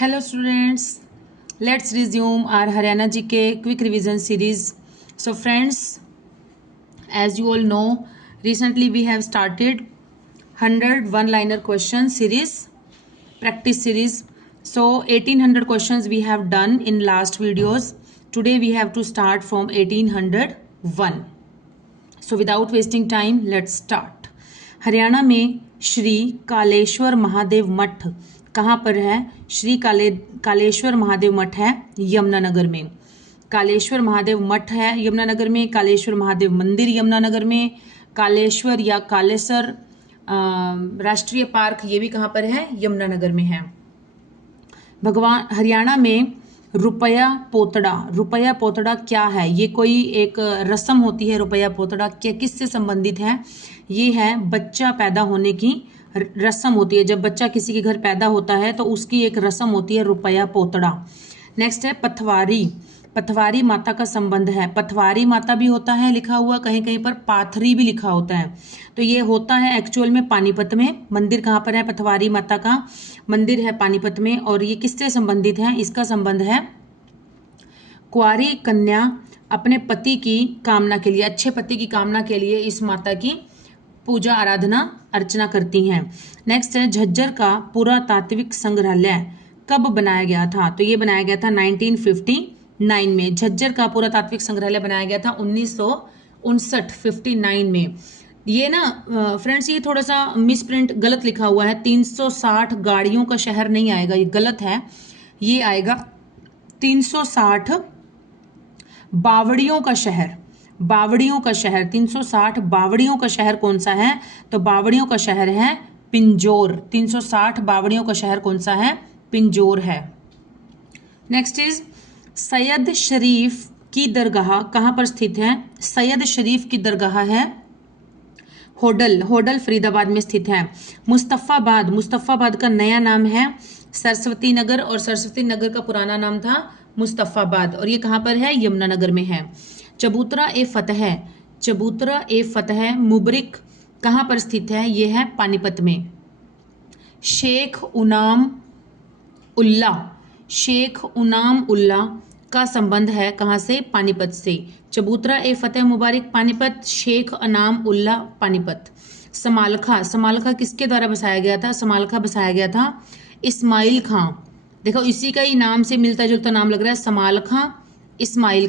Hello students, let's resume our Haryana GK quick revision series. So friends, as you all know, recently we have started 100 one-liner question series, practice series. So 1800 questions we have done in last videos. Today we have to start from 1801. So without wasting time, let's start. Haryana में श्री कालेश्वर महादेव मठ कहाँ पर है? श्री कालेश्वर महादेव मठ है यमुनानगर में। कालेश्वर महादेव मठ है यमुनानगर में। कालेश्वर महादेव मंदिर यमुनानगर में। कालेश्वर या कालेसर राष्ट्रीय पार्क ये भी कहाँ पर है? यमुनानगर में है। भगवान हरियाणा में रुपया पोतड़ा क्या है? ये कोई एक रस्म होती है। रुपया पोतड़ा क्या किससे संबंधित है? ये है बच्चा पैदा होने की रस्म होती है। जब बच्चा किसी के घर पैदा होता है तो उसकी एक रस्म होती है रुपया पोतड़ा। नेक्स्ट है पथवारी माता का संबंध है। पथवारी माता भी होता है लिखा हुआ, कहीं कहीं पर पाथरी भी लिखा होता है। तो ये होता है एक्चुअल में पानीपत में। मंदिर कहाँ पर है? पथवारी माता का मंदिर है पानीपत में। और ये किससे संबंधित है? इसका संबंध है कुंवारी कन्या अपने पति की कामना के लिए, अच्छे पति की कामना के लिए इस माता की पूजा आराधना अर्चना करती हैं। नेक्स्ट है झज्जर का पुरातात्विक संग्रहालय कब बनाया गया था? तो ये बनाया गया था 1959 में। झज्जर का पुरातात्विक संग्रहालय बनाया गया था 1959 में। ये ना फ्रेंड्स, ये थोड़ा सा मिसप्रिंट गलत लिखा हुआ है। 360 गाड़ियों का शहर नहीं आएगा, ये गलत है। ये आएगा 360 बावड़ियों का शहर। 360 बावड़ियों का शहर कौन सा है? तो बावड़ियों का शहर है पिंजौर। 360 बावड़ियों का शहर कौन सा है? पिंजौर है। नेक्स्ट इज सैयद शरीफ की दरगाह कहाँ पर स्थित है? सैयद शरीफ की दरगाह है होडल फरीदाबाद में स्थित है। मुस्तफाबाद का नया नाम है सरस्वती नगर, और सरस्वती नगर का पुराना नाम था मुस्तफाबाद, और ये कहाँ पर है? यमुनानगर में है। चबूतरा ए फतह मुबरिक कहाँ पर स्थित है? ये है पानीपत में। शेख उनाम उल्ला का संबंध है कहाँ से? पानीपत से। चबूतरा ए फतेह मुबारक पानीपत, शेख अनाम उल्ला पानीपत। समालखा किसके द्वारा बसाया गया था? समालखा बसाया गया था इस्माइल खां। देखो इसी का ही नाम से मिलता जुलता नाम लग रहा है, समालखा इस्माइल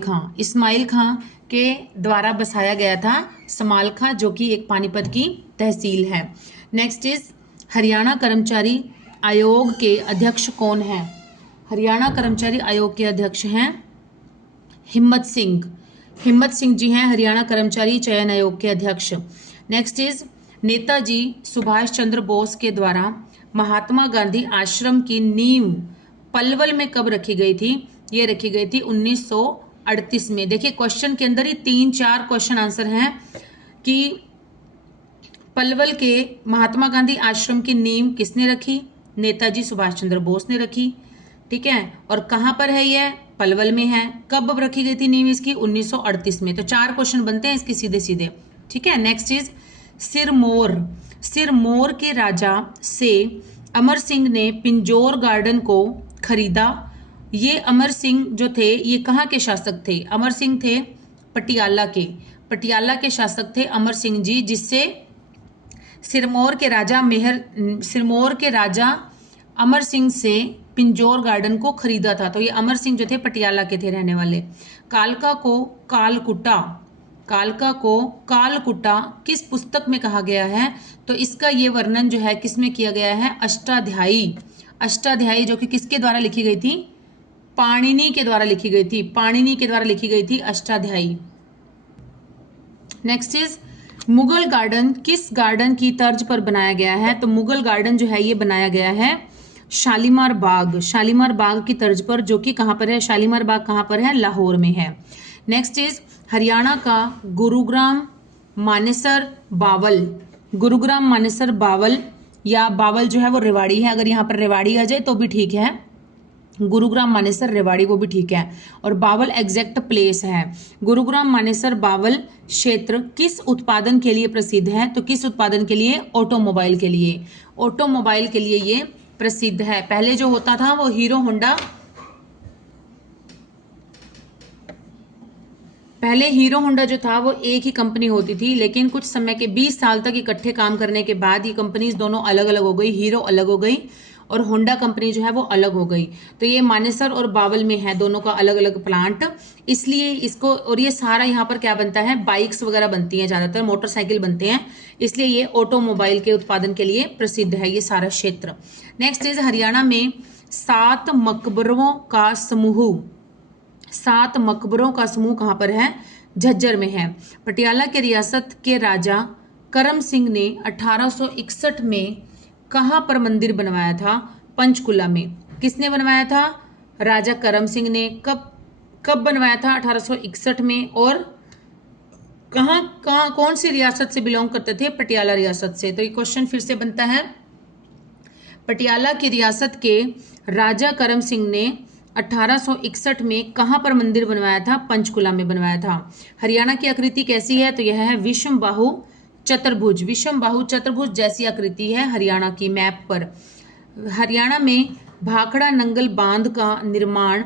खां के द्वारा बसाया गया था समालखा, जो कि एक पानीपत की तहसील है। नेक्स्ट इज हरियाणा कर्मचारी आयोग के अध्यक्ष कौन है? हरियाणा कर्मचारी आयोग के अध्यक्ष हैं हिम्मत सिंह जी हैं हरियाणा कर्मचारी चयन आयोग के अध्यक्ष। नेक्स्ट इज नेताजी सुभाष चंद्र बोस के द्वारा महात्मा गांधी आश्रम की नींव पलवल में कब रखी गई थी? ये रखी गई थी 1938 में। देखिए क्वेश्चन के अंदर ही 3-4 क्वेश्चन आंसर हैं कि पलवल के महात्मा गांधी आश्रम की नींव किसने रखी? नेताजी सुभाष चंद्र बोस ने रखी। ठीक है, और कहाँ पर है? यह पलवल में है। कब रखी गई थी नींव इसकी? 1938 में। तो 4 क्वेश्चन बनते हैं इसके सीधे सीधे। ठीक है, नेक्स्ट इज सिरमौर के राजा से अमर सिंह ने पिंजौर गार्डन को खरीदा। ये अमर सिंह जो थे ये कहाँ के शासक थे? अमर सिंह थे पटियाला के शासक थे अमर सिंह जी, जिससे सिरमौर के राजा अमर सिंह से पिंजौर गार्डन को खरीदा था। तो ये अमर सिंह जो थे पटियाला के थे रहने वाले। कालका को कालकुट्टा किस पुस्तक में कहा गया है? तो इसका ये वर्णन जो है किसमें किया गया है? अष्टाध्यायी जो कि किसके द्वारा लिखी गई थी? पाणिनि के द्वारा लिखी गई थी Ashtadhyayi. Next is Mughal garden किस गार्डन की तर्ज पर बनाया गया है? तो मुगल गार्डन जो है ये बनाया गया है शालीमार बाग की तर्ज पर, जो कि कहाँ पर है? शालीमार बाग कहाँ पर है? लाहौर में है। नेक्स्ट इज हरियाणा का गुरुग्राम मानेसर बावल या बावल जो है वो रेवाड़ी है। अगर यहाँ पर रेवाड़ी आ जाए तो भी ठीक है, गुरुग्राम मानेसर रेवाड़ी वो भी ठीक है, और बावल एग्जैक्ट प्लेस है। गुरुग्राम मानेसर बावल क्षेत्र किस उत्पादन के लिए प्रसिद्ध है? तो किस उत्पादन के लिए? ऑटोमोबाइल के लिए ये प्रसिद्ध है। पहले जो होता था वो हीरो होंडा, पहले हीरो होंडा जो था वो एक ही कंपनी होती थी, लेकिन कुछ समय के 20 साल तक इकट्ठे काम करने के बाद ये कंपनीज दोनों अलग अलग हो गई, हीरो अलग हो गई और होंडा कंपनी जो है वो अलग हो गई। तो ये मानेसर और बावल में है दोनों का अलग अलग प्लांट, इसलिए इसको, और ये सारा यहाँ पर क्या बनता है, बाइक्स वगैरह बनती हैं, ज़्यादातर मोटरसाइकिल बनते हैं, इसलिए ये ऑटोमोबाइल के उत्पादन के लिए प्रसिद्ध है ये सारा क्षेत्र। नेक्स्ट इज हरियाणा में 7 मकबरों का समूह, 7 मकबरों का समूह कहाँ पर है, झज्जर में है। पटियाला के रियासत के राजा करम सिंह ने 1861 में कहाँ पर मंदिर बनवाया था, पंचकुला में। किसने बनवाया था, राजा करम सिंह ने। कब बनवाया था, 1861 में, और कहाँ कौन सी रियासत से बिलोंग करते थे, पटियाला रियासत से। तो ये क्वेश्चन फिर से बनता है, पटियाला की रियासत के राजा करम सिंह ने 1861 में कहाँ पर मंदिर बनवाया था, पंचकुला में बनवाया था। हरियाणा की आकृति कैसी है, तो यह है विषम बाहु चतुर्भुज, विषम बाहु चतुर्भुज जैसी आकृति है हरियाणा की मैप पर। हरियाणा में भाखड़ा नंगल बांध का निर्माण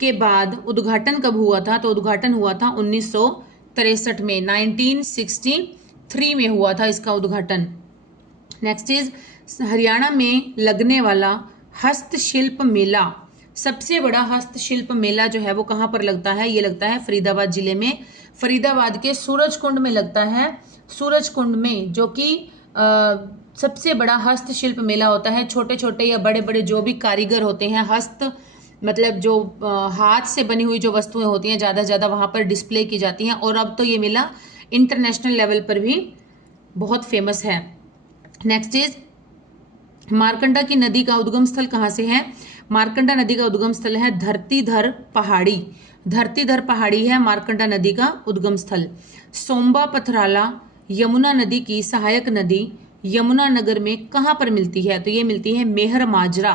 के बाद उद्घाटन कब हुआ था, तो उद्घाटन हुआ था 1963 में, 1963 में हुआ था इसका उद्घाटन। नेक्स्ट इज हरियाणा में लगने वाला हस्तशिल्प मेला, सबसे बड़ा हस्तशिल्प मेला जो है वो कहाँ पर लगता है, ये लगता है फरीदाबाद जिले में, फरीदाबाद के सूरजकुंड में लगता है, सूरजकुंड में, जो कि सबसे बड़ा हस्तशिल्प मेला होता है। छोटे छोटे या बड़े बड़े जो भी कारीगर होते हैं, हस्त मतलब जो हाथ से बनी हुई जो वस्तुएं होती हैं ज़्यादा से ज़्यादा वहाँ पर डिस्प्ले की जाती हैं, और अब तो ये मेला इंटरनेशनल लेवल पर भी बहुत फेमस है। नेक्स्ट इज मारकंडा की नदी का उद्गम स्थल कहाँ से है, मारकंडा नदी का उद्गम स्थल है धरतीधर पहाड़ी, धरतीधर पहाड़ी है मारकंडा नदी का उद्गम स्थल। सोम्बा पथराला यमुना नदी की सहायक नदी यमुना नगर में कहाँ पर मिलती है, तो ये मिलती है मेहर माजरा,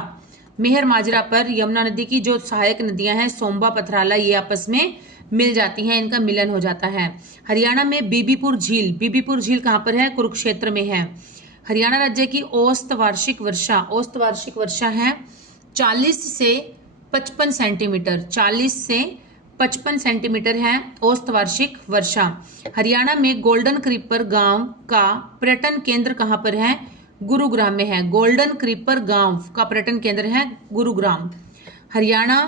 मेहर माजरा पर यमुना नदी की जो सहायक नदियां हैं सोम्बा पथराला, ये आपस में मिल जाती हैं, इनका मिलन हो जाता है। हरियाणा में बीबीपुर झील, बीबीपुर झील कहाँ पर है, कुरुक्षेत्र में है। हरियाणा राज्य की औसत वार्षिक वर्षा है 40 से 55 सेंटीमीटर, 40 से 55 सेंटीमीटर है औसत वार्षिक वर्षा। हरियाणा में गोल्डन क्रीपर गांव का पर्यटन केंद्र कहाँ पर है, गुरुग्राम में है। गोल्डन क्रीपर गांव का पर्यटन केंद्र है गुरुग्राम। हरियाणा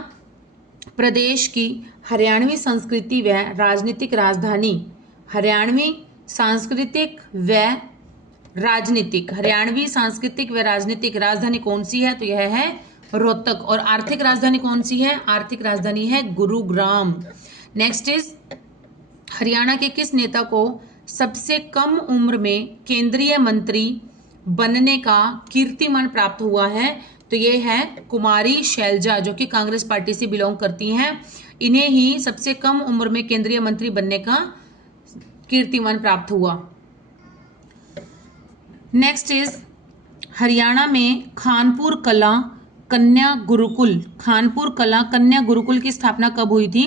प्रदेश की हरियाणवी संस्कृति व राजनीतिक राजधानी, हरियाणवी सांस्कृतिक व राजनीतिक, हरियाणवी सांस्कृतिक व राजनीतिक राजधानी कौन सी है, तो यह है रोहतक। और आर्थिक राजधानी कौन सी है, आर्थिक राजधानी है गुरुग्राम। नेक्स्ट इज हरियाणा के किस नेता को सबसे कम उम्र में केंद्रीय मंत्री बनने का कीर्तिमान प्राप्त हुआ है, तो ये है कुमारी शैलजा, जो कि कांग्रेस पार्टी से बिलोंग करती हैं। इन्हें ही सबसे कम उम्र में केंद्रीय मंत्री बनने का कीर्तिमान प्राप्त हुआ। नेक्स्ट इज हरियाणा में खानपुर कला कन्या गुरुकुल, खानपुर कला कन्या गुरुकुल की स्थापना कब हुई थी,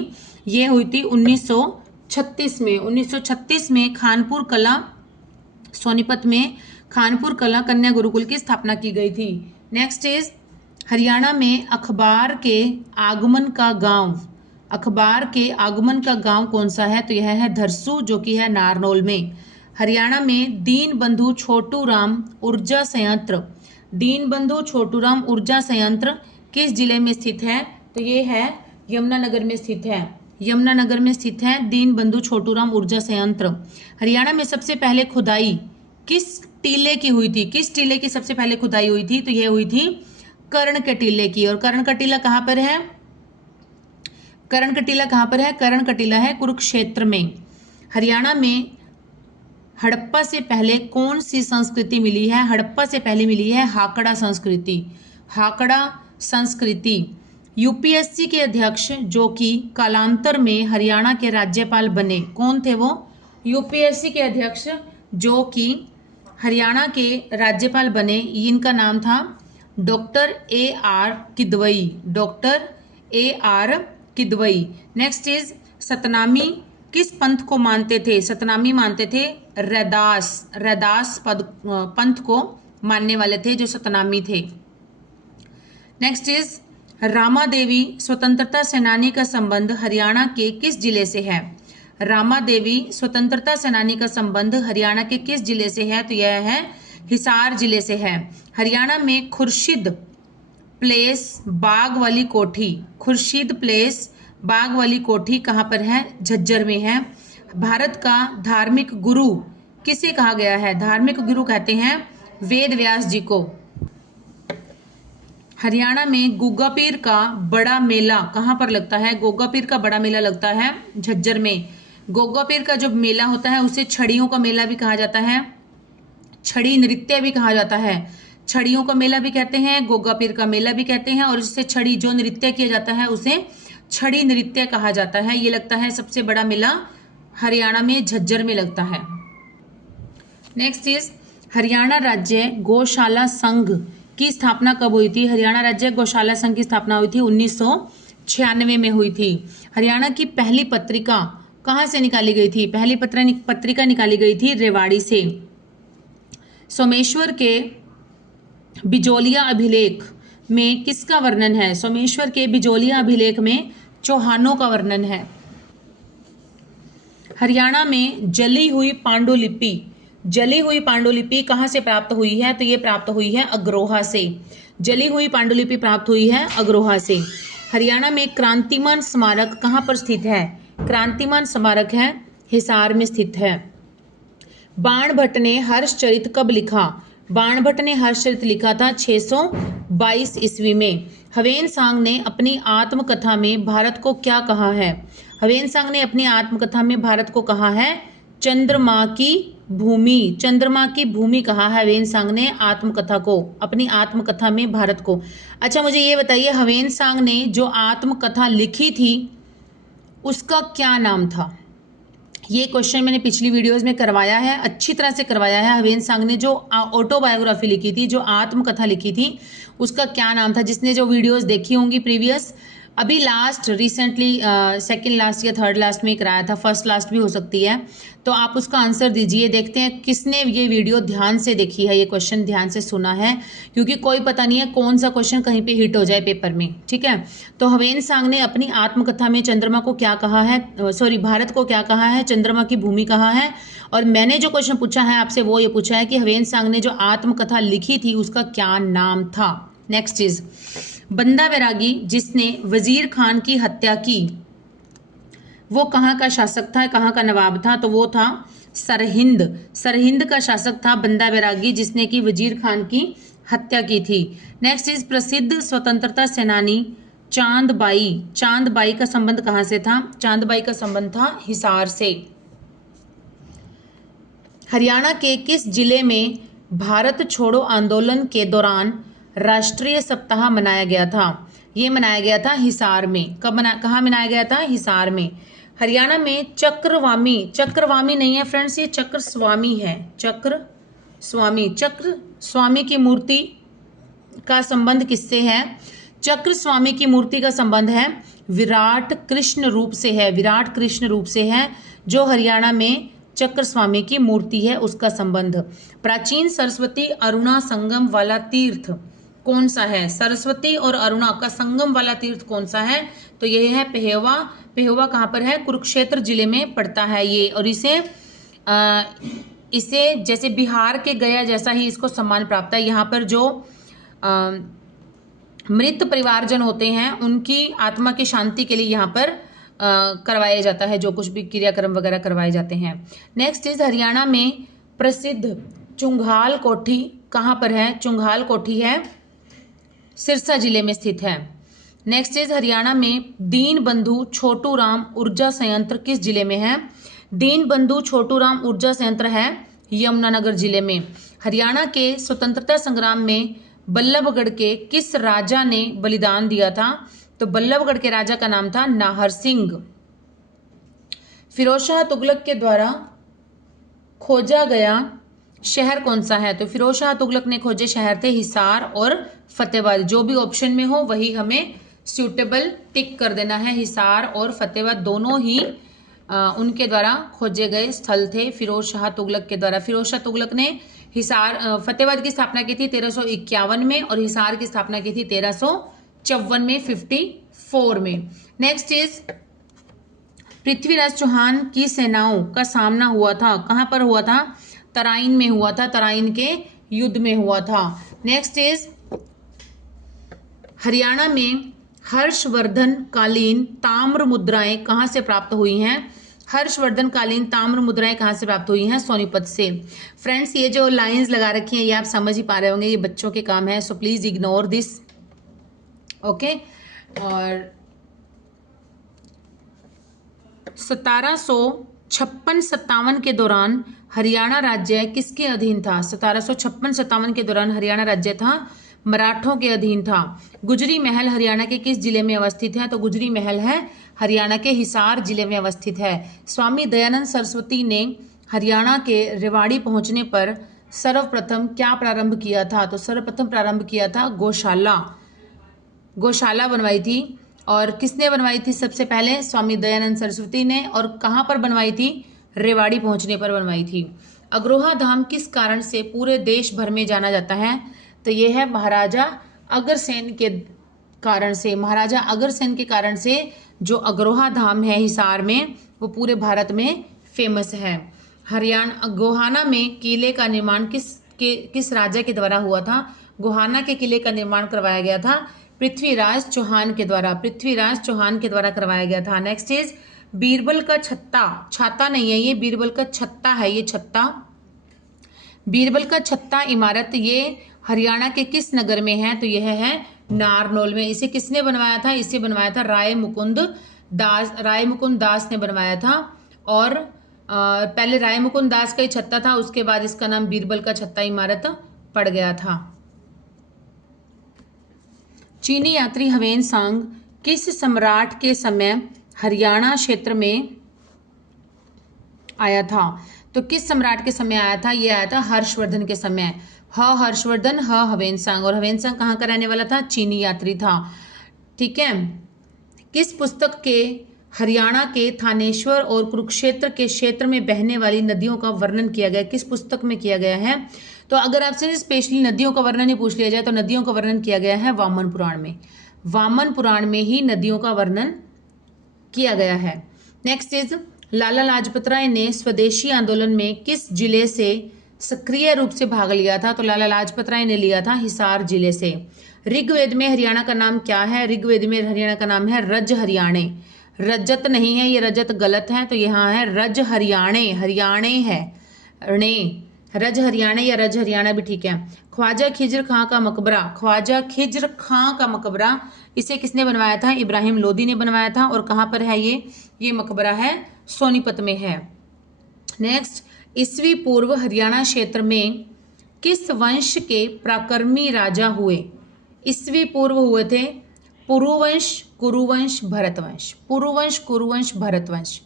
ये हुई थी 1936 में। 1936 में खानपुर कला, सोनीपत में खानपुर कला कन्या गुरुकुल की स्थापना की गई थी। नेक्स्ट इज हरियाणा में अखबार के आगमन का गांव, अखबार के आगमन का गांव कौन सा है, तो यह है धरसू, जो कि है नारनौल में। हरियाणा में दीन बंधु छोटूराम ऊर्जा संयंत्र, दीन बंधु छोटूराम ऊर्जा संयंत्र किस जिले में स्थित है, तो ये है यमुनानगर में स्थित है, यमुनानगर में स्थित है दीन बंधु छोटूराम ऊर्जा संयंत्र। हरियाणा में सबसे पहले खुदाई किस टीले की हुई थी, किस टीले की सबसे पहले खुदाई हुई थी, तो ये हुई थी कर्ण के टीले की। और कर्ण का टीला कहाँ पर है, कर्ण का टीला कहाँ पर है, कर्ण का टीला है कुरुक्षेत्र में। हरियाणा में हड़प्पा से पहले कौन सी संस्कृति मिली है, हड़प्पा से पहले मिली है हाकड़ा संस्कृति, हाकड़ा संस्कृति। यूपीएससी के अध्यक्ष जो कि कालांतर में हरियाणा के राज्यपाल बने, कौन थे वो, यूपीएससी के अध्यक्ष जो कि हरियाणा के राज्यपाल बने, इनका नाम था doctor AR. Kidwai, doctor AR. Kidwai. Next is Satnami किस पंथ को मानते थे, सतनामी मानते थे रैदास, रैदास पंथ को मानने वाले थे जो सतनामी थे। नेक्स्ट इज रामा देवी स्वतंत्रता सेनानी का संबंध हरियाणा के किस जिले से है? रामा देवी स्वतंत्रता सेनानी का संबंध हरियाणा के किस जिले से है? तो यह है हिसार जिले से है। हरियाणा में खुर्शीद प्लेस बाग वाली कोठी, खुर्शीद प्लेस बाग वाली कोठी कहाँ पर है? झज्जर में है। भारत का धार्मिक गुरु किसे कहा गया है? धार्मिक गुरु कहते हैं वेद व्यास जी को। हरियाणा में गोगा पीर का बड़ा मेला कहाँ पर लगता है? गोगा पीर का बड़ा मेला लगता है झज्जर में। गोगा पीर का जो मेला होता है उसे छड़ियों का मेला भी कहा जाता है, छड़ी नृत्य भी कहा जाता है। छड़ियों का मेला भी कहते हैं, गोगा पीर का मेला भी कहते हैं, और जिससे छड़ी जो नृत्य किया जाता है उसे छड़ी नृत्य कहा जाता है। ये लगता है सबसे बड़ा मेला हरियाणा में झज्जर में लगता है। नेक्स्ट इज हरियाणा राज्य गौशाला संघ की स्थापना कब हुई थी? हरियाणा राज्य गौशाला संघ की स्थापना हुई थी 1996 में हुई थी। हरियाणा की पहली पत्रिका कहाँ से निकाली गई थी? पहली पत्रिका निकाली गई थी रेवाड़ी से। सोमेश्वर के बिजोलिया अभिलेख में किसका वर्णन है? सोमेश्वर के बिजोलिया अभिलेख में चौहानों का वर्णन है। हरियाणा में जली हुई पांडुलिपि कहाँ से प्राप्त हुई है? तो ये प्राप्त हुई है अग्रोहा से। जली हुई पांडुलिपि प्राप्त हुई है अग्रोहा से। हरियाणा में क्रांतिमान स्मारक कहाँ पर स्थित है? क्रांतिमान स्मारक है हिसार में स्थित है। बाणभट्ट ने हर्षचरित कब लिखा? बाणभट्ट ने हर्षचरित लिखा था 622 ईस्वी में। हवेन सांग ने अपनी आत्मकथा में भारत को क्या कहा है? हवेन सांग ने अपनी आत्मकथा में भारत को कहा है चंद्रमा की भूमि। चंद्रमा की भूमि कहा है हवेन सांग ने आत्मकथा को, अपनी आत्मकथा में भारत को। अच्छा मुझे ये बताइए, हवेन सांग ने जो आत्मकथा लिखी थी उसका क्या नाम था? ये क्वेश्चन मैंने पिछली वीडियोस में करवाया है, अच्छी तरह से करवाया है। हवेन सांग ने जो ऑटोबायोग्राफी लिखी थी, जो आत्मकथा लिखी थी, उसका क्या नाम था? जिसने जो वीडियोस देखी होंगी प्रीवियस, अभी लास्ट रिसेंटली सेकंड लास्ट या थर्ड लास्ट में कराया था, फर्स्ट लास्ट भी हो सकती है, तो आप उसका आंसर दीजिए। देखते हैं किसने ये वीडियो ध्यान से देखी है, ये क्वेश्चन ध्यान से सुना है, क्योंकि कोई पता नहीं है कौन सा क्वेश्चन कहीं पे हिट हो जाए पेपर में। ठीक है, तो हवेन सांग ने अपनी आत्मकथा में चंद्रमा को क्या कहा है, भारत को क्या कहा है? चंद्रमा की भूमि कहा है। और मैंने जो क्वेश्चन पूछा है आपसे वो ये पूछा है कि हवेन सांग ने जो आत्मकथा लिखी थी उसका क्या नाम था। नेक्स्ट इज बंदा बैरागी जिसने वजीर खान की हत्या की वो कहाँ का शासक था, कहाँ का नवाब था? तो वो था सरहिंद। सरहिंद का शासक था बंदा बैरागी जिसने कि वजीर खान की हत्या की थी। नेक्स्ट इज प्रसिद्ध स्वतंत्रता सेनानी चांदबाई। चांदबाई का संबंध कहाँ से था? चांदबाई का संबंध था हिसार से। हरियाणा के किस जिले में भारत छोड़ो आंदोलन के दौरान राष्ट्रीय सप्ताह मनाया गया था? ये मनाया गया था हिसार में। कहाँ मनाया गया था? हिसार में। हरियाणा में चक्रवामी, चक्रवामी नहीं है फ्रेंड्स, ये चक्र स्वामी है। चक्र स्वामी की मूर्ति का संबंध किससे है? चक्र स्वामी की मूर्ति का संबंध है विराट कृष्ण रूप से है। विराट कृष्ण रूप से है जो हरियाणा में चक्र स्वामी की मूर्ति है, उसका संबंध। प्राचीन सरस्वती अरुणा संगम वाला तीर्थ कौन सा है? सरस्वती और अरुणा का संगम वाला तीर्थ कौन सा है? तो यह है पेहवा। पेहवा कहाँ पर है? कुरुक्षेत्र जिले में पड़ता है ये। और इसे जैसे बिहार के गया जैसा ही इसको सम्मान प्राप्त है। यहाँ पर जो मृत परिवारजन होते हैं उनकी आत्मा की शांति के लिए यहाँ पर करवाया जाता है, जो कुछ भी क्रियाक्रम वगैरह करवाए जाते हैं। नेक्स्ट इज हरियाणा में प्रसिद्ध चुंघाल कोठी कहाँ पर है? चुंघाल कोठी है सिरसा जिले में स्थित है। नेक्स्ट इज हरियाणा में दीन बंधु छोटू राम ऊर्जा संयंत्र किस जिले में है? दीन बंधु छोटू राम ऊर्जा संयंत्र है यमुनानगर जिले में। हरियाणा के स्वतंत्रता संग्राम में बल्लभगढ़ के किस राजा ने बलिदान दिया था? तो बल्लभगढ़ के राजा का नाम था नाहर सिंह। फिरोज शाह तुगलक के द्वारा खोजा गया शहर कौन सा है? तो फिरोज शाह तुगलक ने खोजे शहर थे हिसार और फतेहाबाद। जो भी ऑप्शन में हो वही हमें सूटेबल टिक कर देना है। हिसार और फतेहाबाद दोनों ही उनके द्वारा खोजे गए स्थल थे फिरोज शाह तुगलक के द्वारा। फिरोज शाह तुगलक ने फतेहाबाद की स्थापना की थी 1351 में और हिसार की स्थापना की थी 1354 में, 54 में। नेक्स्ट इज पृथ्वीराज चौहान की सेनाओं का सामना हुआ था, कहां पर हुआ था? तराइन में हुआ था, तराइन के युद्ध में हुआ था। नेक्स्ट इज हरियाणा में हर्षवर्धन कालीन ताम्र मुद्राएं कहां से प्राप्त हुई हैं? हर्षवर्धन कालीन ताम्र मुद्राएं कहां से प्राप्त हुई हैं? सोनीपत से। फ्रेंड्स, ये जो लाइंस लगा रखी हैं ये आप समझ ही पा रहे होंगे, ये बच्चों के काम है, so please ignore this. Okay. और 1756-57 के दौरान हरियाणा राज्य किसके अधीन था? 1756-57 के दौरान हरियाणा राज्य था मराठों के अधीन था। गुजरी महल हरियाणा के किस जिले में अवस्थित है? तो गुजरी महल है हरियाणा के हिसार जिले में अवस्थित है। स्वामी दयानंद सरस्वती ने हरियाणा के रेवाड़ी पहुंचने पर सर्वप्रथम क्या प्रारंभ किया था? तो सर्वप्रथम प्रारंभ किया था गौशाला, गौशाला बनवाई थी। और किसने बनवाई थी सबसे पहले? स्वामी दयानंद सरस्वती ने। और कहाँ पर बनवाई थी? रेवाड़ी पहुंचने पर बनवाई थी। अग्रोहा धाम किस कारण से पूरे देश भर में जाना जाता है? तो यह है महाराजा अग्रसेन के कारण से। महाराजा अग्रसेन के कारण से जो अग्रोहा धाम है हिसार में, वो पूरे भारत में फेमस है। हरियाणा गोहाना में किले का निर्माण किस राजा के द्वारा हुआ था? गोहाना के किले का निर्माण करवाया गया था पृथ्वीराज चौहान के द्वारा, पृथ्वीराज चौहान के द्वारा करवाया गया था। नेक्स्ट इज बीरबल का छत्ता, छाता नहीं है ये, बीरबल का छत्ता है ये, छत्ता। बीरबल का छत्ता इमारत ये हरियाणा के किस नगर में है? तो यह है नारनौल में। इसे किसने बनवाया था? इसे बनवाया था राय मुकुंद दास ने बनवाया था। और पहले राय मुकुंद दास का ही छत्ता था, उसके बाद इसका नाम बीरबल का छत्ता इमारत पड़ गया था। चीनी यात्री हवेन सांग किस सम्राट के समय हरियाणा क्षेत्र में आया था? तो किस सम्राट के समय आया था? ये आया था हर्षवर्धन के समय। हर्षवर्धन, हवेन सांग। और हवेन सांग कहाँ का रहने वाला था? चीनी यात्री था। ठीक है। किस पुस्तक के हरियाणा के थानेश्वर और कुरुक्षेत्र के क्षेत्र में बहने वाली नदियों का वर्णन किया गया? किस पुस्तक में किया गया है? तो अगर आपसे स्पेशली नदियों का वर्णन ही पूछ लिया जाए तो नदियों का वर्णन किया गया है वामन पुराण में। वामन पुराण में ही नदियों का वर्णन किया गया है। नेक्स्ट इज लाला लाजपत राय ने स्वदेशी आंदोलन में किस जिले से सक्रिय रूप से भाग लिया था? तो लाला लाजपत राय ने लिया था हिसार जिले से। ऋग्वेद में हरियाणा का नाम क्या है? ऋग्वेद में हरियाणा का नाम है रज हरियाणे। रजत नहीं है, ये रजत गलत है, तो यहाँ है रज हरियाणे, हरियाणे है णे, रज हरियाणा या रज हरियाणा भी ठीक है। ख्वाजा खिज्र खां का मकबरा, ख्वाजा खिज्र खां का मकबरा इसे किसने बनवाया था? इब्राहिम लोदी ने बनवाया था। और कहाँ पर है ये मकबरा है सोनीपत में है। नेक्स्ट, ईसवी पूर्व हरियाणा क्षेत्र में किस वंश के पराक्रमी राजा हुए? ईसवी पूर्व हुए थे पुरुवंश, कुरुवंश, भरतवंश। पुरुवंश, कुरुवंश, भरतवंश।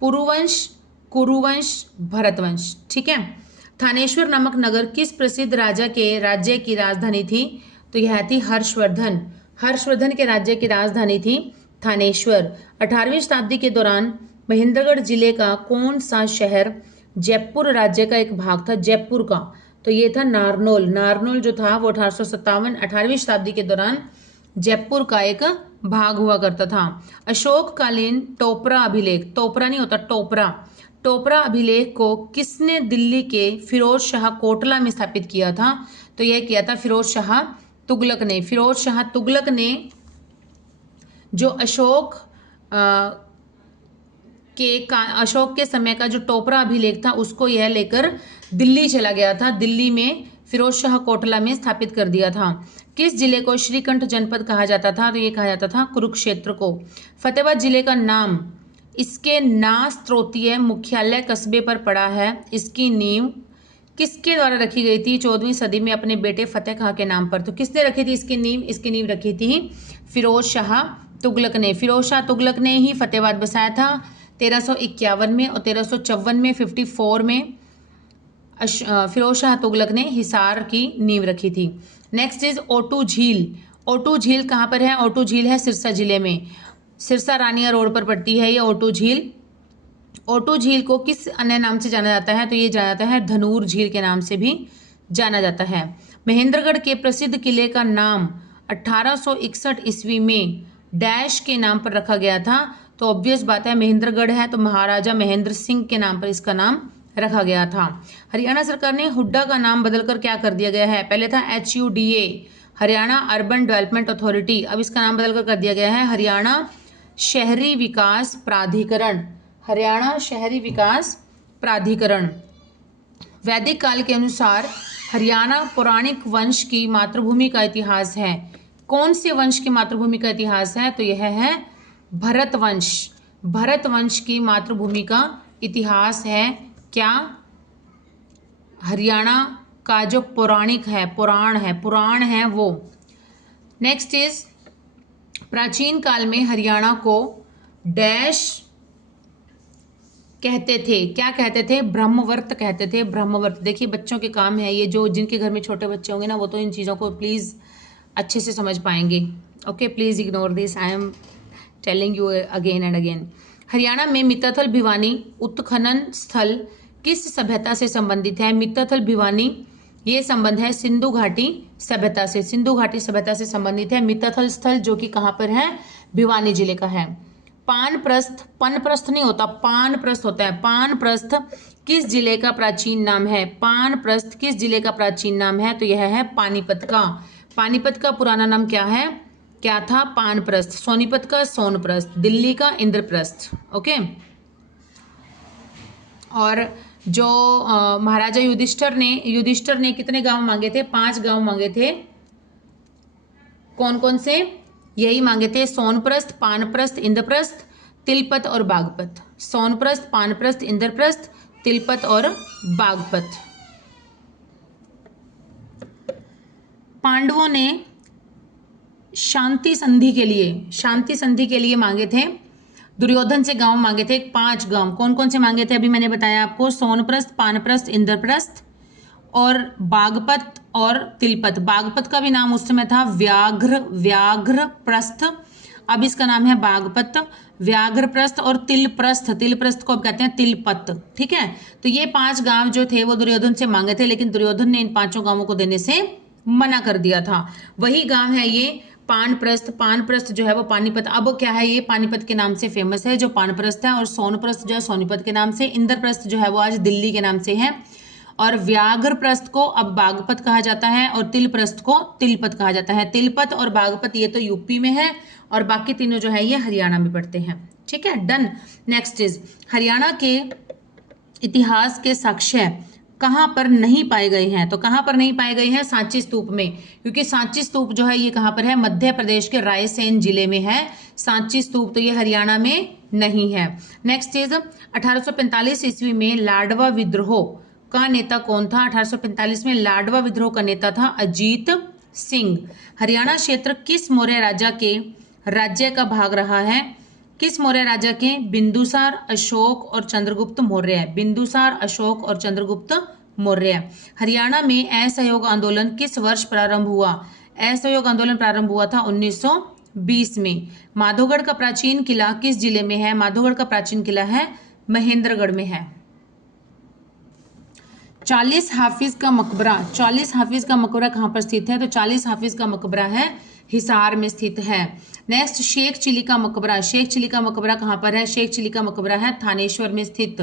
पुरुवंश, कुरुवंश, भरतवंश। ठीक है। थानेश्वर नामक नगर किस प्रसिद्ध राजा के राज्य की राजधानी थी? तो यह थी हर्षवर्धन। हर्षवर्धन के राज्य की राजधानी थी थानेश्वर। 18वीं शताब्दी के दौरान महेंद्रगढ़ जिले का कौन सा शहर जयपुर राज्य का एक भाग था? जयपुर का तो ये था नारनौल। नारनौल जो था वो 1857 शताब्दी के दौरान जयपुर का एक भाग हुआ करता था। अशोककालीन टोपरा अभिलेख, टोपरा नहीं होता टोपरा, टोपरा अभिलेख को किसने दिल्ली के फिरोज शाह कोटला में स्थापित किया था? तो यह किया था फिरोज शाह तुगलक ने। फिरोज शाह तुगलक ने जो अशोक के समय का जो टोपरा अभिलेख था उसको यह लेकर दिल्ली चला गया था। दिल्ली में फिरोज शाह कोटला में स्थापित कर दिया था। किस जिले को श्रीकंठ जनपद कहा जाता था? तो ये कहा जाता था कुरुक्षेत्र को। फतेहाबाद जिले का नाम इसके नास्त्रोतीय मुख्यालय कस्बे पर पड़ा है। इसकी नींव किसके द्वारा रखी गई थी 14वीं सदी में अपने बेटे फतेह खां के नाम पर? तो किसने रखी थी इसकी नींव? इसकी नींव रखी थी फिरोज शाह तुगलक ने। फिरोज शाह तुगलक ने ही फतेहाबाद बसाया था 1351 में। और 1354 में 54 में फिरोज शाह तुगलक ने हिसार की नींव रखी थी। नेक्स्ट इज ओटू झील। ओटू झील कहाँ पर है? ओटू झील है सिरसा जिले में, सिरसा रानिया रोड पर पड़ती है ये ओटू झील। ओटू झील को किस अन्य नाम से जाना जाता है? तो ये जाना जाता है धनूर झील के नाम से भी जाना जाता है। महेंद्रगढ़ के प्रसिद्ध किले का नाम 1861 ईस्वी में डैश के नाम पर रखा गया था। तो ऑब्वियस बात है, महेंद्रगढ़ है तो महाराजा महेंद्र सिंह के नाम पर इसका नाम रखा गया था। हरियाणा सरकार ने हुड्डा का नाम बदलकर क्या कर दिया गया है? पहले था HUDA, Haryana urban development authority, अब इसका नाम बदलकर कर दिया गया है हरियाणा शहरी विकास प्राधिकरण। हरियाणा शहरी विकास प्राधिकरण। वैदिक काल के अनुसार हरियाणा पौराणिक वंश की मातृभूमि का इतिहास है। कौन से वंश की मातृभूमि का इतिहास है? तो यह है भरत वंश। भरत वंश की मातृभूमि का इतिहास है क्या? हरियाणा का जो पौराणिक है, पुराण है वो। नेक्स्ट इज, प्राचीन काल में हरियाणा को डैश कहते थे? क्या कहते थे? ब्रह्मवर्त कहते थे, ब्रह्मवर्त। देखिए बच्चों के काम है ये, जो जिनके घर में छोटे बच्चे होंगे ना वो तो इन चीज़ों को प्लीज़ अच्छे से समझ पाएंगे। Okay, please ignore this, I am telling you again and again. Haryana में मित्तल भिवानी उत्खनन स्थल किस सभ्यता से संबंधित है? मित्तल भिवानी ये संबंध है सिंधु घाटी सभ्यता से। सिंधु घाटी सभ्यता से संबंधित है मित्तल स्थल, जो कि कहाँ पर है? भिवानी जिले का है। पानप्रस्थ, पनप्रस्थ नहीं होता, पानप्रस्थ होता है। पानप्रस्थ किस जिले का प्राचीन नाम है? पानप्रस्थ किस जिले का प्राचीन नाम है? तो यह है पानीपत का। पानीपत का पुराना नाम क्या है? क्या था? पानप्रस्थ। सोनीपत का सोनप्रस्थ, दिल्ली का इंद्रप्रस्थ। ओके। और जो महाराजा युधिष्ठिर ने कितने गांव मांगे थे? 5 गांव मांगे थे। कौन कौन से? यही मांगे थे, सोनप्रस्थ, पानप्रस्थ, इंद्रप्रस्थ, तिलपत और बागपत। सोनप्रस्थ, पानप्रस्थ, इंद्रप्रस्थ, तिलपत और बागपत। पांडवों ने शांति संधि के लिए मांगे थे, दुर्योधन से गांव मांगे थे 5 गांव। कौन कौन से मांगे थे? अभी मैंने बताया आपको, सोनप्रस्थ, पानप्रस्थ, इंद्रप्रस्थ और बागपत और तिलपत। बागपत का भी नाम उस समय था व्याघ्रप्रस्थ, अब इसका नाम है बागपत। व्याघ्रप्रस्थ और तिलप्रस्थ को अब कहते हैं तिलपत। ठीक है, तो ये 5 गांव जो थे वो दुर्योधन से मांगे थे, लेकिन दुर्योधन ने इन 5 गांवों को देने से मना कर दिया था। वही गांव है ये पानप्रस्थ जो है वो पानीपत, अब क्या है, ये पानीपत के नाम से फेमस है जो पानप्रस्थ है। और सोनप्रस्थ जो है सोनीपत के नाम से, इंद्रप्रस्थ जो है वो आज दिल्ली के नाम से है। और व्याघ्रप्रस्थ को अब बागपत कहा जाता है और तिलप्रस्थ को तिलपत कहा जाता है। तिलपत और बागपत ये तो यूपी में है और बाकी तीनों जो है ये हरियाणा में पड़ते हैं। ठीक है, डन। नेक्स्ट इज, हरियाणा के इतिहास के साक्ष्य कहाँ पर नहीं पाए गए हैं? तो कहाँ पर नहीं पाए गए हैं? सांची स्तूप में, क्योंकि सांची स्तूप जो है ये कहाँ पर है? मध्य प्रदेश के रायसेन जिले में है सांची स्तूप, तो ये हरियाणा में नहीं है। नेक्स्ट इज, 1845 ईस्वी में लाडवा विद्रोह का नेता कौन था? 1845 में लाडवा विद्रोह का नेता था अजीत सिंह। हरियाणा क्षेत्र किस मौर्य राजा के राज्य का भाग रहा है? किस मौर्य राजा के? बिंदुसार, अशोक और चंद्रगुप्त मौर्य। बिंदुसार, अशोक और चंद्रगुप्त मौर्य। हरियाणा में असहयोग आंदोलन किस वर्ष प्रारंभ हुआ? असहयोग आंदोलन प्रारंभ हुआ था 1920 में। माधोगढ़ का प्राचीन किला किस जिले में है? माधोगढ़ का प्राचीन किला है महेंद्रगढ़ में है। 40 हाफिज का मकबरा, 40 हाफिज का मकबरा कहाँ पर स्थित है? तो 40 हाफिज का मकबरा है हिसार में स्थित है। नेक्स्ट, शेख चिली का मकबरा, शेख चिली का मकबरा कहाँ पर है? शेख चिली का मकबरा है थानेश्वर में स्थित।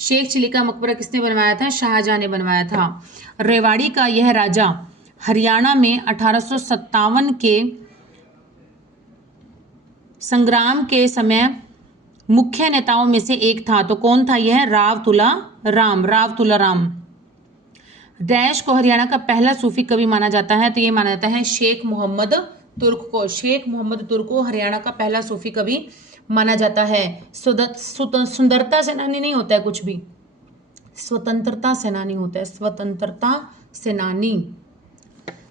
शेख चिली का मकबरा किसने बनवाया था? शाहजहां ने बनवाया था। रेवाड़ी का यह राजा हरियाणा में 1857 के संग्राम के समय मुख्य नेताओं में से एक था, तो कौन था यह? राव तुला राम। डैश को हरियाणा का पहला सूफी कवि माना जाता है? तो ये माना जाता है शेख मोहम्मद तुर्क को। शेख मोहम्मद तुर्क को हरियाणा का पहला सूफी कवि माना जाता है। सुंदरता सेनानी नहीं होता है कुछ भी, स्वतंत्रता सेनानी होता है।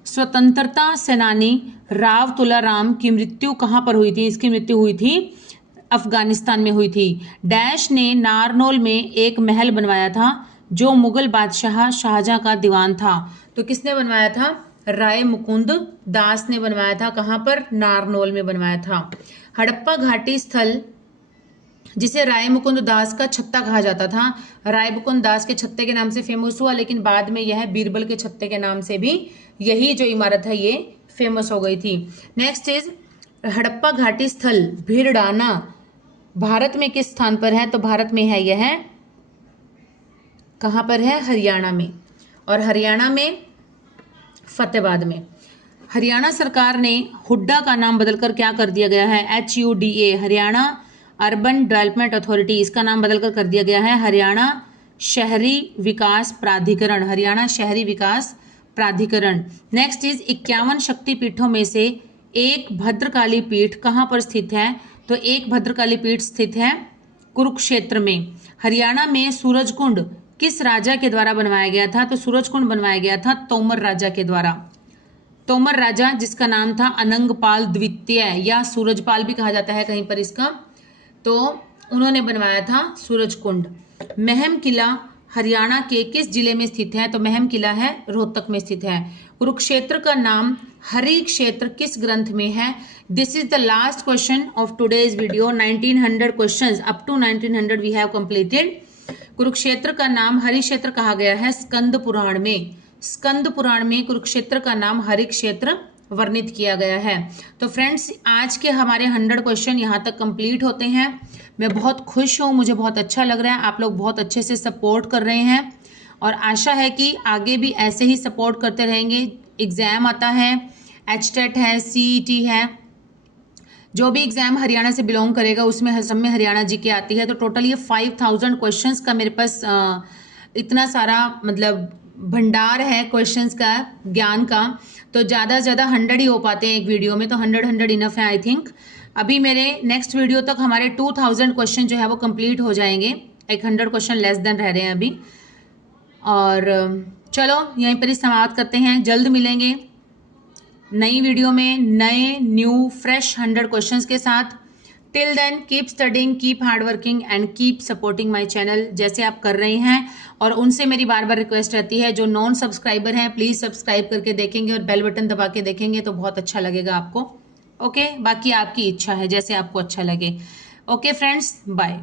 स्वतंत्रता सेनानी राव तुलाराम की मृत्यु कहाँ पर हुई थी? इसकी मृत्यु हुई थी अफगानिस्तान में हुई थी। डैश ने नारनौल में एक महल बनवाया था जो मुगल बादशाह शाहजहां का दीवान था। तो किसने बनवाया था? राय मुकुंद दास ने बनवाया था। कहां पर? नारनौल में बनवाया था। हड़प्पा घाटी स्थल जिसे राय मुकुंद दास का छत्ता कहा जाता था। राय मुकुंद दास के छत्ते के नाम से फेमस हुआ, लेकिन बाद में यह बीरबल के छत्ते के नाम से भी यही जो इमारत है ये फेमस हो गई थी। नेक्स्ट इज हड़प्पा घाटी स्थल भीड़डाना भारत में किस स्थान पर है? तो भारत में है यह, कहाँ पर है? हरियाणा में, और हरियाणा में फतेहाबाद में। हरियाणा सरकार ने हुड्डा का नाम बदलकर क्या कर दिया गया है? HUDA, Haryana urban development authority, इसका नाम बदलकर कर दिया गया है हरियाणा शहरी विकास प्राधिकरण, हरियाणा शहरी विकास प्राधिकरण। नेक्स्ट इज 51 शक्तिपीठों में से एक भद्रकाली पीठ कहाँ पर स्थित है? तो एक भद्रकाली पीठ स्थित है कुरुक्षेत्र में। हरियाणा में सूरजकुंड किस राजा के द्वारा बनवाया गया था? तो सूरजकुंड बनवाया गया था तोमर राजा के द्वारा। तोमर राजा जिसका नाम था अनंगपाल द्वितीय, या सूरजपाल भी कहा जाता है कहीं पर इसका, तो उन्होंने बनवाया था सूरजकुंड। महम किला हरियाणा के किस जिले में स्थित है? तो महम किला है रोहतक में स्थित है। कुरुक्षेत्र का नाम हरि क्षेत्र किस ग्रंथ में है? This is the last question of today's video. 1900 questions, up to 1900 we have completed. Kurukshetra का नाम हरि क्षेत्र कहा गया है स्कंद पुराण में। स्कंद पुराण में कुरुक्षेत्र का नाम हरि क्षेत्र वर्णित किया गया है। तो फ्रेंड्स, आज के हमारे 100 क्वेश्चन यहाँ तक कंप्लीट होते हैं। मैं बहुत खुश हूँ, मुझे बहुत अच्छा लग रहा है, आप लोग बहुत अच्छे से सपोर्ट कर रहे हैं, और आशा है कि आगे भी ऐसे ही सपोर्ट करते रहेंगे। एग्ज़ाम आता है, HTET है, CET है, जो भी एग्ज़ाम हरियाणा से बिलोंग करेगा उसमें सब में हरियाणा GK आती है। तो टोटल ये 5000 क्वेश्चंस का मेरे पास इतना सारा मतलब भंडार है क्वेश्चंस का, ज्ञान का। तो ज़्यादा से ज़्यादा 100 ही हो पाते हैं एक वीडियो में, तो 100 इनफ है आई थिंक। अभी मेरे नेक्स्ट वीडियो तक हमारे 2000 क्वेश्चन जो है वो कंप्लीट हो जाएंगे। 100 क्वेश्चन लेस देन रह रहे हैं अभी। और चलो यहीं पर ही समाप्त करते हैं, जल्द मिलेंगे नई वीडियो में नए न्यू फ्रेश 100 क्वेश्चंस के साथ। Till then keep studying, keep hard working and keep supporting my channel, जैसे आप कर रहे हैं। और उनसे मेरी बार बार रिक्वेस्ट रहती है, जो नॉन सब्सक्राइबर हैं प्लीज़ सब्सक्राइब करके देखेंगे और बेल बटन दबा के देखेंगे तो बहुत अच्छा लगेगा आपको। ओके, बाकी आपकी इच्छा है, जैसे आपको अच्छा लगे। Okay friends, bye.